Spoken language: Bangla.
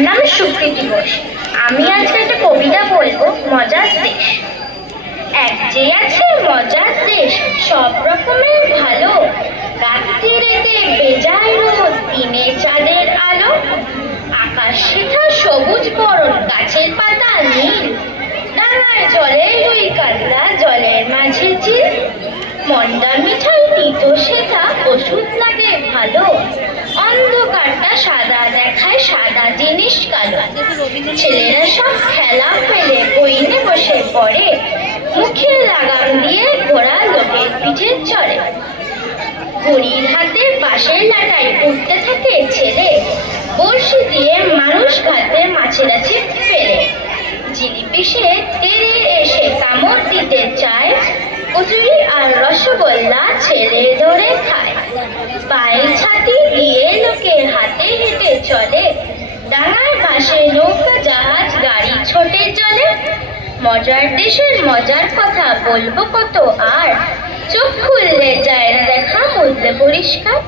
নাম সুকৃতি ঘোষ। আমি আজকে একটা কবিতা বলবো, মজার দেশ। এক যে আছে মজার দেশ, সব রকমের ভালো। রাত্রিরেতে বেজায় রোদ, দিনে চাঁদের আলো। আকাশ সেথা সবুজ বরণ, গাছের পাতা নীল। ডাঙায় জলে রুই কাতলা, জলের মাঝে চিল। মন্ডা মিঠাই তিতো সেথা, ওষুধ লাগে ভালো। অন্ধকারটা সাদা দেখায়, সাদা জিনিস কালো। ছেলেরা সব খেলা ফেলে বইনে বসে পড়ে। মুখে লাগাম দিয়ে ঘোড়া লোকের পিঠে চড়ে। ঘুড়ির হাতে বাঁশের লাটাই উঠতে থাকে ছেলে। বড়শি দিয়ে মানুষ ঘাতে মাছেরা ছিপ ফেলে। জিলিপি সে তেড়ে এসে কামড় দিতে চায়। কচুরি আর রসগোল্লা ছেলে ধরে খায়। পায়ে ছাতি দিয়ে লোকের হাতে হেঁটে চলে। ডাঙায় ভাসে নৌকা, জাহাজ, গাড়ি ছোটে চলে। মজার দেশের মজার কথা বলবো কত আর, চোখ খুললে যায় না দেখা, বুঝলে পরিষ্কার।